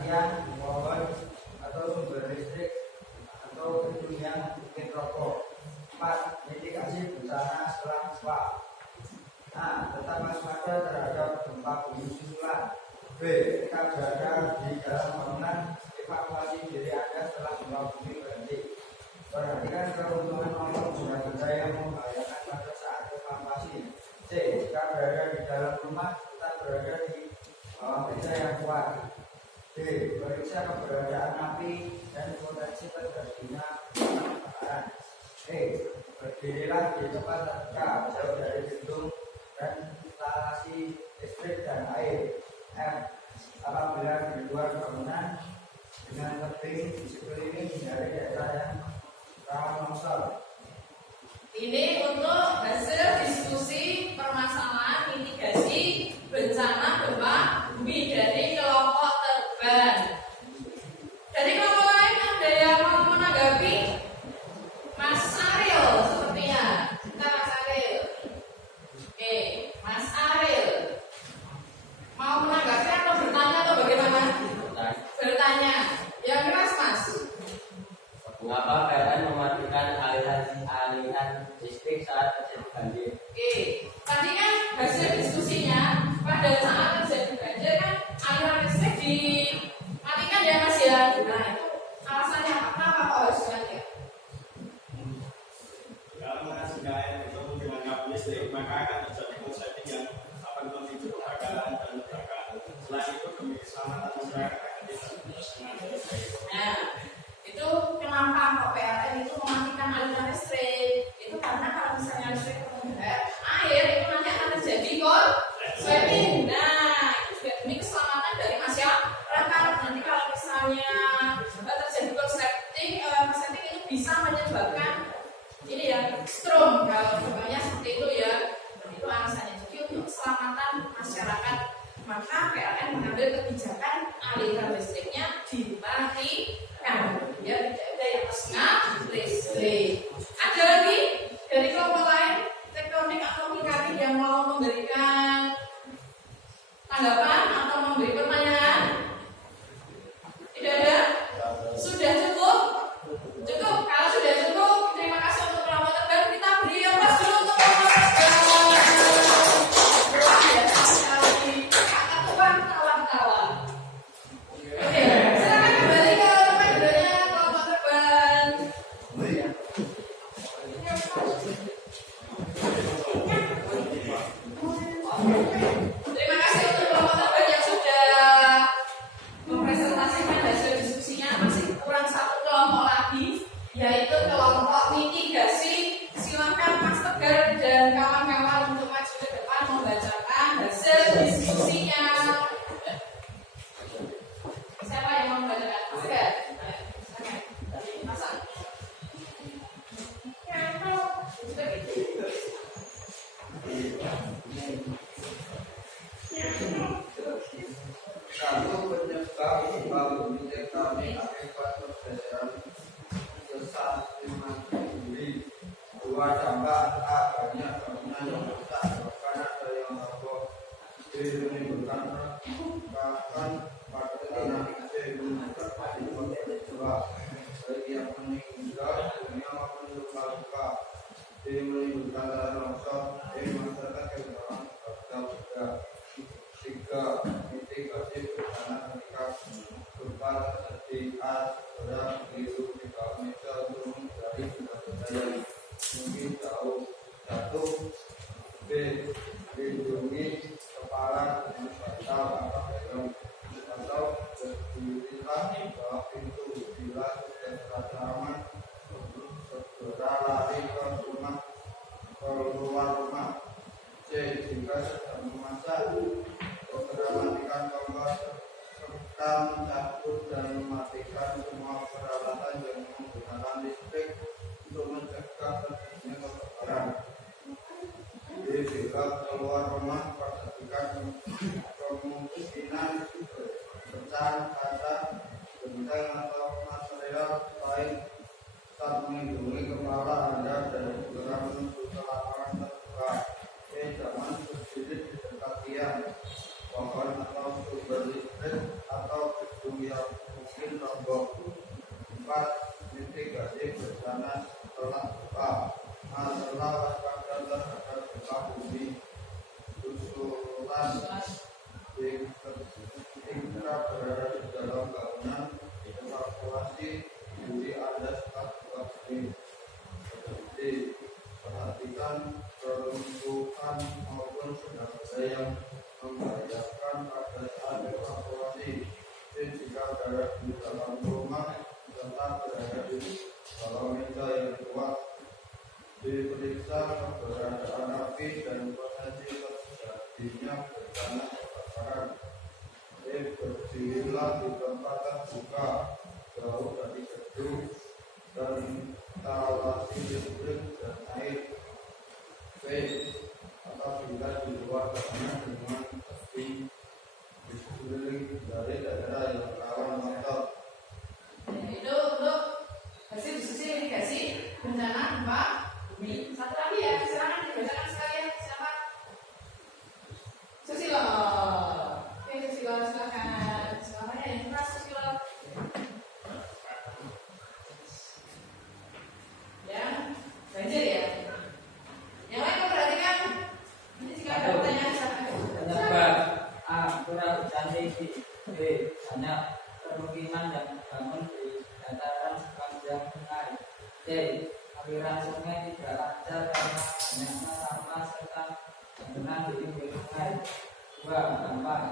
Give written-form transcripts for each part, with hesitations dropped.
tiang, pohon, atau sumber listrik, atau gedung yang bikin rokok. 4. Mitigasi bencana setelah gempa. A. Tetap waspada terhadap gempa bumi susulan. B. Jika berada di dalam bangunan, evakuasi diri Anda setelah gempa bumi berhenti. Perhatikan keuntungan nomor benda yang membahayakan pada saat evakuasi. C. Jika berada di dalam rumah, tetap berada di bawah meja yang kuat. D. Periksa keberadaan api dan potensi terjadinya kebakaran. E. Berdirilah di tempat terdekat jauh dari gedung dan instalasi listrik dan air. F. Apabila di luar bangunan dengan tebing di sekeliling dari daerah yang rawan longsor. Ini untuk hasil diskusi permasalahan mitigasi bencana gempa bumi dari kelompok terban. Dari kelompok lain ada yang mau menanggapi? Mas Ariel sepertinya. Kita Mas Ariel. Oke, Mas Ariel. Mau menanggapi atau bertanya atau bagaimana? Bertanya. Yang keras Mas. Mengapa PLN mematikan aliran listrik saat terjadi banjir? Oke, tadi kan hasil diskusinya pada saat terjadi banjir kan aliran listrik dimatikan ya Mas ya. Nah itu alasannya apa? Kenapa kok harus dimatikan? Kalau menghasilkan air untuk menggunakan listrik, maka akan terjadi konsleting yang akan memicu kebakaran dan ledakan. Selain itu, demi keselamatan masyarakat akan dilakukan. Nah, itu kenapa kok PLN itu mematikan aliran listrik? Itu karena kalau misalnya listrik mengendap air itu nanti akan terjadi konsleting. Nah, itu juga demi keselamatan dari masyarakat. Nanti kalau misalnya terjadi konsleting itu bisa menyebabkan ini ya strom kalau contohnya seperti itu ya. Itu alasannya. Jadi untuk keselamatan masyarakat maka PLN mengambil kebijakan aliran listriknya dimatikan. Ya tidak ada yang tersengat listrik. Ada lagi dari kelompok lain tektonik atau mikanik yang mau memberikan tanggapan atau memberi pertanyaan? Tidak ada? Sudah cukup? Cukup. Kalau sudah cukup, terima kasih untuk kelompok terbaru. Kita beri aplaus dulu untuk kelompok terbaru. Luar biasa sekali. Kakak tua tawa-tawa. Oke, silakan kembali ke rumah hidupnya kelompok terban. Terima kasih untuk kelompok terban yang sudah mempresentasikan hasil diskusinya. Masih kurang satu kelompok lagi, yaitu kelompok mitigasi. Silakan Mas Tegar dan kawan-kawan untuk maju ke depan membacakan hasil diskusinya. Siapa yang mau membacakan? Mas Tegar. Silakan. Satu penyebab gempa bumi tektonik akibat pergeseran sesar bumi. 2 dampak A. Banyak bangunan yang rusak, bahkan ada yang roboh. B. Menimbulkan retakan pada tanah. C. Menimbulkan jiwa baik yang meninggal dunia maupun luka-luka. D. Menimbulkan tanah longsor. D. Masyarakat kehilangan harga. 3. Mitigasi bencana ketika gempa terjadi. A. Segera hidup di bawah meja turun dari benda-benda yang mungkin jatuh. B. Lindungi kepala dengan bantal atau helm, atau berdirilah di bawah pintu. Bila sudah terasa aman, segera lari keluar rumah. C. Jika sedang memasak, segera matikan kompor serta mencabut dan mematikan semua peralatan yang menggunakan listrik untuk mencegah terjadinya kebakaran. D. Bila keluar rumah, perhatikan kemungkinan pecah kaca, genteng atau material lain saat melindungi kepala Anda dari segera menuju ke lapangan terbuka. Jangan berdiri di dekat tiang, pohon atau sumber listrik atau gedung izin roboh. 4. Mitigasi bencana setelah gempa. Masalah waspada terhadap gempa bumi. Susulan jika berada di dalam bangunan, evakuasi diri Anda setelah seperti perhatikan peruntukan maupun benda yang membahayakan pada saat evakuasi. Jika berada di dalam rumah, tetap berada di dalam meja yang kuat. Diperiksa keberadaan api dan potensi terjadinya bencana kebakaran. Berdirilah di tempat terbuka, jauh dari gedung dan instalasi listrik dan air. B. Apabila di luar bangunan dengan tepi di sekeliling dari daerah yang rawan longsor. Itu untuk hasil diskusi mitigasi bencana gempa bumi. Satu lagi ya, silakan dibacakan sekalian. Siapa? Susilo. Oke, Susilo silakan. Silakan ya, yang keras Susilo. Yang banjir ya. Yang lain memperhatikan. Nanti jika ada pertanyaan silakan. Penyebab A. Curah hujan tinggi. B. Banyak permukiman yang dibangun di dataran sepanjang sungai. C. Aliran sungai tidak lancar karena banyaknya sampah serta bangunan di pinggir sungai. 2. Dampak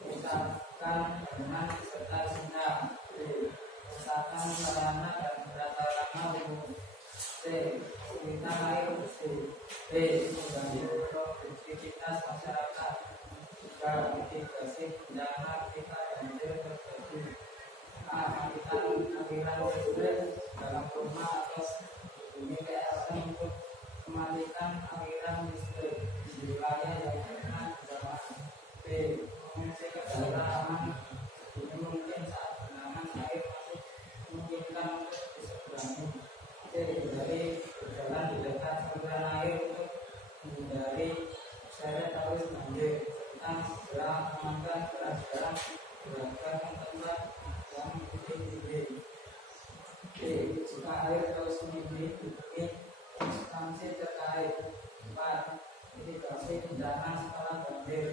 kerusakan bangunan serta sinar. B. Kerusakan sarana dan prasarana umum. C. Kesulitan air bersih. D. Mengganggu produktivitas masyarakat. 3. Mitigasi bencana ketika banjir terjadi. A. Matikan aliran listrik dalam rumah atau bunyi PLN untuk mematikan aliran listrik di wilayah yang terkena bencana. B. Mengungsi ke daerah aman. Ini mungkin saat genangan air masih memungkinkan untuk diseberangi. C. Hindari berjalan di dekat saluran air untuk menghindari seret arus banjir. Serta segera amankan jarak berada ke tempat yang tinggi. D. Jika air terus meninggi, hubungi instansi terkait. 4. Mitigasi bencana setelah banjir.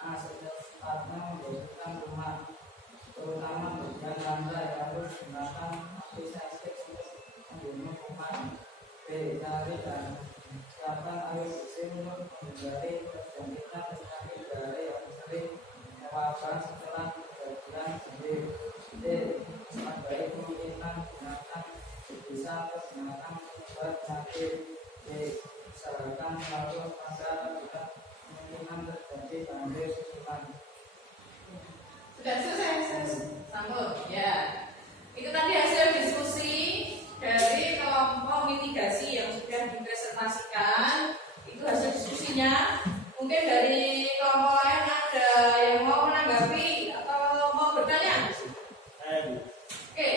A. Secepatnya membersihkan rumah, terutama bagian lantai, harus gunakan antiseptik untuk membunuh kuman. B. Cari dan siapkan air bersih untuk menghindari terjadinya penyakit diare yang sering mewabah setelah kejadian banjir. D. Waspadai kemungkinan gunakan bisa menggunakan obat penyakit. D. Usahakan selalu waspada terhadap kemungkinan terjadi banjir susulan. Sudah selesai, sambung ya. Itu tadi hasil diskusi dari kelompok mitigasi yang sudah dipresentasikan. Itu hasil diskusinya. Mungkin dari kelompok lain ada yang mau menanggapi atau mau bertanya? Oke.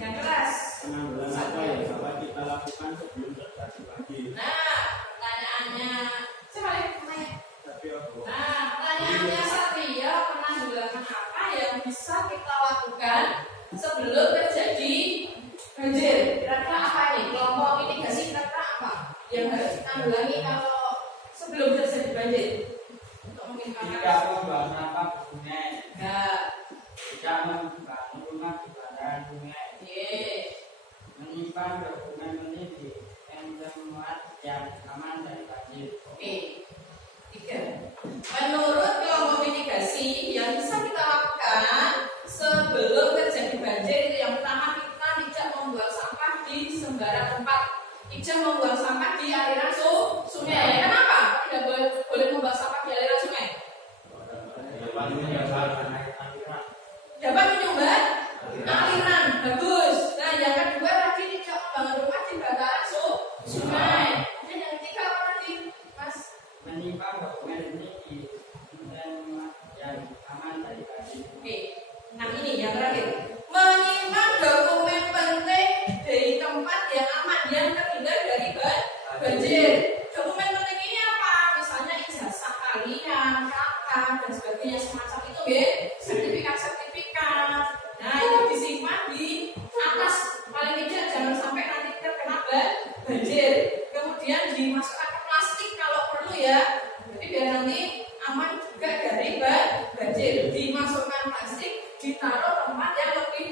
Yang keras. Penanggulangan apa yang dapat kita lakukan sebelum terjadi banjir? Nah, pertanyaannya siapa yang namanya? Tapi apa? Nah, pertanyaannya Satria, penanggulangan apa yang bisa kita lakukan sebelum terjadi banjir? Kira-kira apa nih? Kelompok mitigasi kira-kira apa yang harus ditanggulangi kalau sebelum terjadi banjir? Untuk Tidak membangun membangun apa sungai. nah, Tidak membangun rumah di bantaran sungai. Menyimpan dokumen penting di tempat yang aman dari banjir. oke. 3. Menurut kelompok mitigasi yang bisa kita lakukan sebelum terjadi banjir itu yang pertama kita tidak membuang sampah di sembarang tempat. Tidak membuang sampah di aliran sungai. Kenapa? Tidak boleh membuang sampah di aliran sungai. Dapat menyumbat aliran. Bagus. Nah, yang kedua tadi tidak membangun rumah di bantaran sungai. Dan yang ketiga apa tadi, Mas? Menyimpan dokumen ini di tempat yang aman dari sebagainya semacam itu ya, sertifikat. Nah itu disimpan di atas, paling tidak jangan sampai nanti terkena banjir. Kemudian dimasukkan ke plastik kalau perlu ya, jadi biar nanti aman juga dari banjir. Dimasukkan plastik, ditaruh tempat yang lebih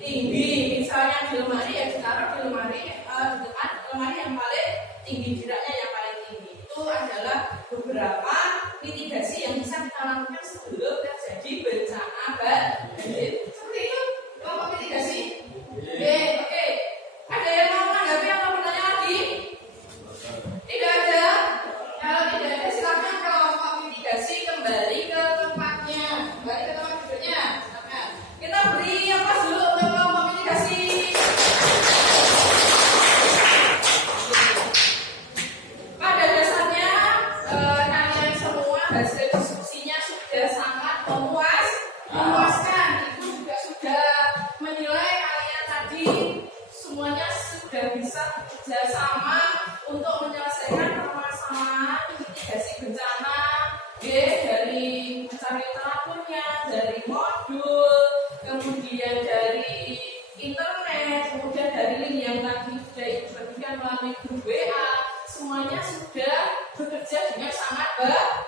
tinggi, misalnya di lemari ya ditaruh di lemari di depan lemari yang paling tinggi, tidaknya yang paling tinggi. Itu adalah beberapa mitigasi yang bisa kita lakukan sebelum terjadi bencana banjir. Seperti itu kelompok mitigasi. Oke. Ada yang mau menanggapi atau bertanya lagi? Tidak ada. Kalau tidak ada silakan kelompok mitigasi kembali ke tempatnya. Kembali ke tempat duduknya. Silakan. Kita beri apa dulu untuk kelompok mitigasi. Pada dasarnya kalian semua hasil diskusinya sudah sangat memuaskan. Ibu juga sudah menilai kalian tadi semuanya sudah bisa bekerja sama untuk menyelesaikan permasalahan mitigasi bencana, dari mencari teraturnya, dari modul, kemudian dari internet, kemudian dari link yang tadi sudah ibu bagikan melalui grup WA. Semuanya sudah bekerja dengan sangat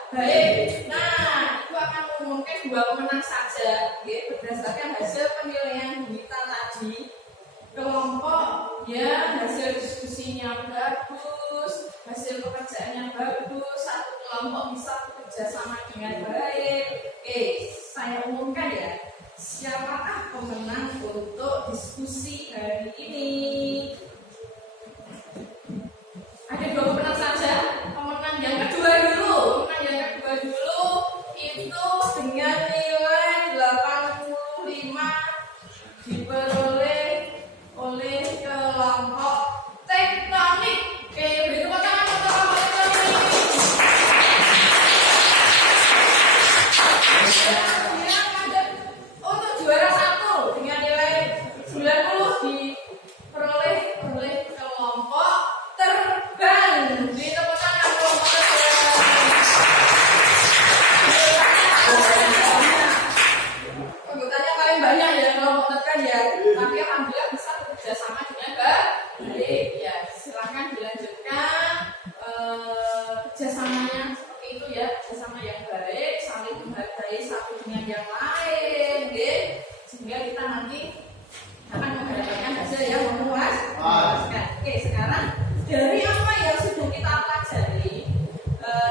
baik. Nah, itu akan mengumumkan 2 pemenang saja, berdasarkan hasil penilaian kita tadi. Kelompok yang hasil diskusinya bagus, hasil pekerjaannya bagus, satu kelompok bisa bekerja sama dengan baik. Saya umumkan ya, siapakah pemenang untuk diskusi hari ini? Ada 2 pemenang saja. Pemenang yang kedua dulu itu dengan nilai 85 diperoleh oleh kelompok tektonik. Beri tepuk tangan untuk kelompok tektonik. Untuk juara 1 dengan nilai 90 diperoleh oleh kelompok terbang. Beri tepuk tangan kelompok terbang. Anggotanya paling banyak ya kelompok terbang ya. Tapi alhamdulillah bisa bekerja sama dengan baik. Ya, silakan dilanjutkan kerjasamanya seperti itu ya, kerjasama yang baik, saling menghargai satu dengan yang lain, sehingga kita nanti akan mendapatkan hasil yang memuaskan. Sekarang dari apa yang sudah kita pelajari,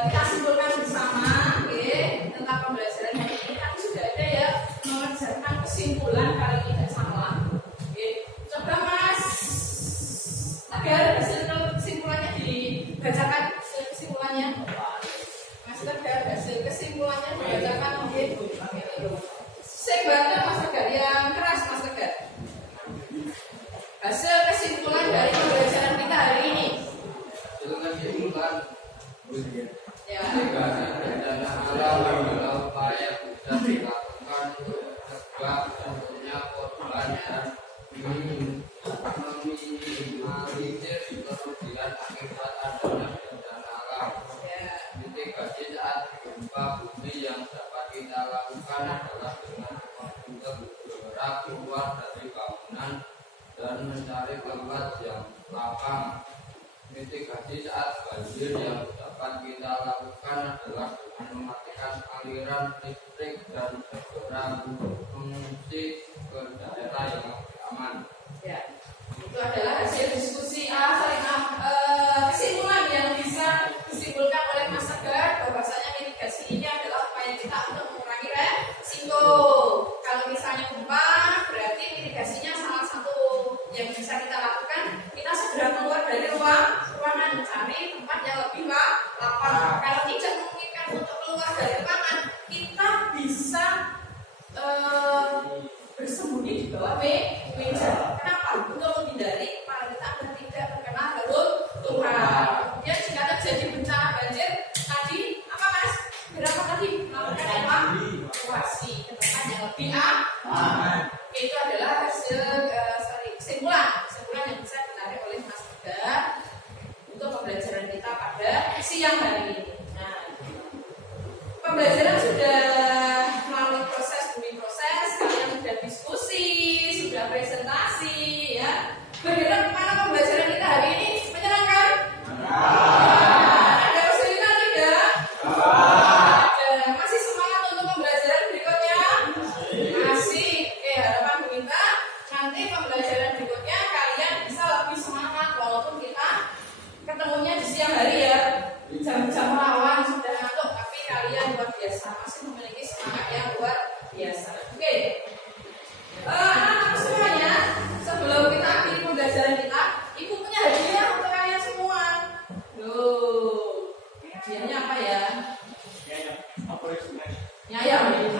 kita simpulkan bersama, tentang pembelajaran hari ini. Tapi sudah ada ya mengerjakan kesimpulan kalau tidak salah. Coba Mas agar hasil kesimpulannya dibacakan, hasil kesimpulannya. Mas agar hasil kesimpulannya dibacakan. Saya bantu Mas Tegar yang keras, Mas Tegar. Hasil kesimpulan dari pembelajaran kita hari ini. Kesimpulan Ya. bencana alam adalah upaya bisa dilakukan untuk mencegah jatuhnya korban dan meminimalisir kerugian akibat adanya bencana alam. Mitigasi saat gempa bumi yang dapat kita lakukan adalah dengan bergerak keluar dari bangunan dan mencari tempat yang lapang. Mitigasi saat banjir yang dapat kita lakukan adalah dengan mematikan aliran listrik dan segera mengungsi ke daerah yang lebih aman. Ya, itu adalah hasil diskusi kesimpulan yang bisa disimpulkan oleh Mas Tegar bahwasanya mitigasi ini adalah upaya kita untuk mengurangi resiko. Kalau misalnya gempa, berarti mitigasinya salah satu yang bisa kita lakukan, kita segera keluar dari ruangan, mencari tempat yang lebih lapang. Kalau tidak memungkinkan untuk keluar dari ruangan, kita bisa bersembunyi di bawah meja. Kenapa? Untuk menghindari kepala kita agar tidak terkena reruntuhan. Kemudian jika terjadi bencana banjir, tadi apa Mas? Berapa tadi? Melakukan evakuasi ke tempat yang lebih aman. Itu adalah hasil kesimpulan yang bisa ditarik oleh Mas Tegar untuk pembelajaran kita pada siang hari ini. Nah, pembelajaran sudah Hadiahnya apa ya? Ya, ya. Apa itu? Nyayam ini.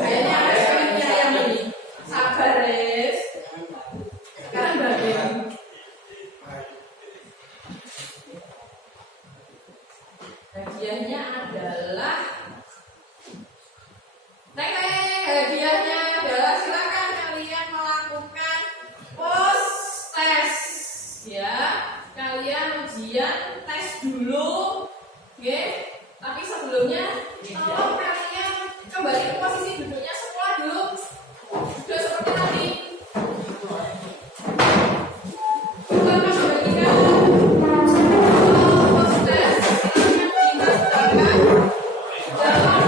Kayaknya ada yang nyayam ini. Sabar, Res. Sekarang bagi. Hadiahnya adalah hadiahnya adalah silakan kalian melakukan post test ya. Kalian ujian tes dulu, oke? Tapi sebelumnya tolong kalian kembali ke posisi duduknya semua dulu. Sudah seperti tadi. Kita kembalikan post test. Silakan dikerjakan dalam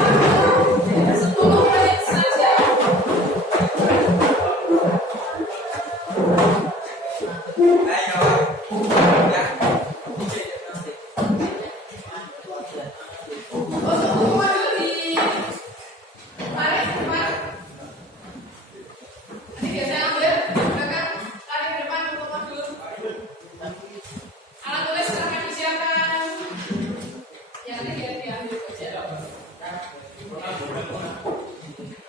10 menit saja. Oh, semua dulu ditarik ke depan. Nanti biasanya ambil belakang, tarik ke depan untuk dulu. Alat tulis silakan disiapkan. Ya, nanti biar diambil aja.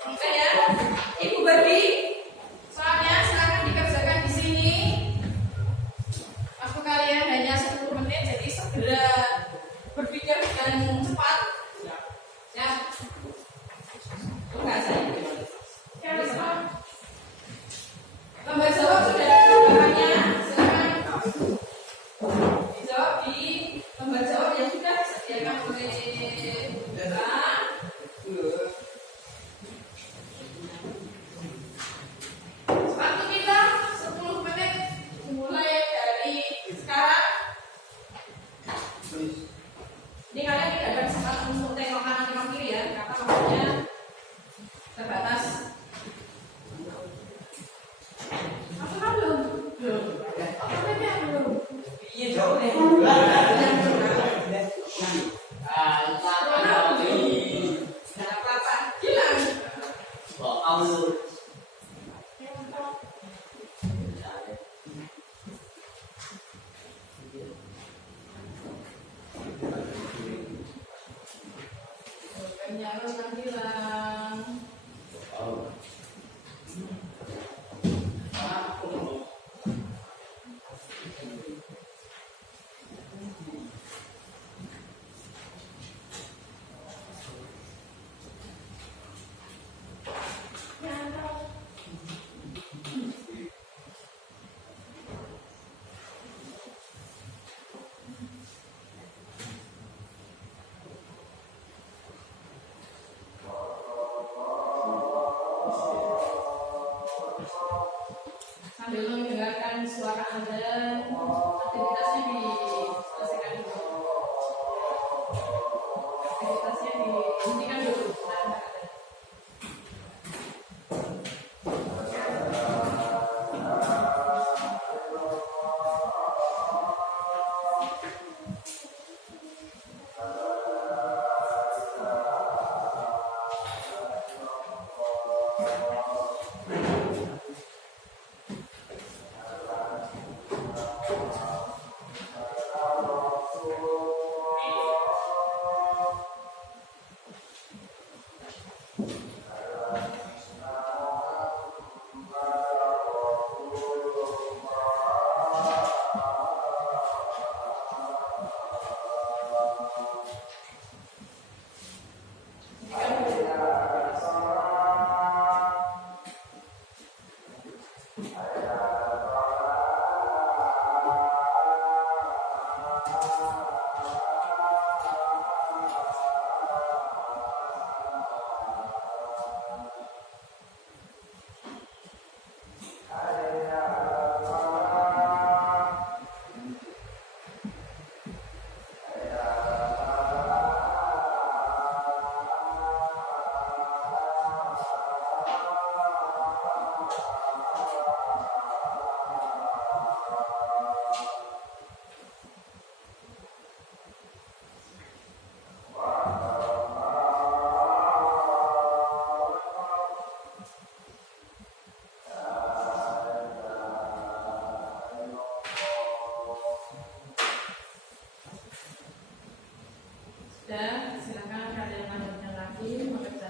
Oke ya, Ibu Barbie, soalnya silakan dikerjakan di sini. Waktu kalian hanya 10 menit, jadi segera berpikir dengan cepat. Ya. Enggak saya. Ya, bisa. Lembar jawab sudah ada gambarannya. Silakan dijawab di lembar jawab yang sudah disediakan oleh Pak. Waktu kita 10 menit mulai dari sekarang. Ini kalian tidak ada kesempatan untuk tengok kanan tengok kiri ya, karena waktunya terbatas. Apa kan belum? Belum. Apa namanya belum? Iya jauh deh. Tidak apa-apa. Hilang. Penyarung yang hilang. Sambil mendengarkan suara Anda, aktivitasnya diselesaikan dulu. Aktivitasnya dihentikan dulu. Dan silakan kalian lanjutkan lagi mengerjakan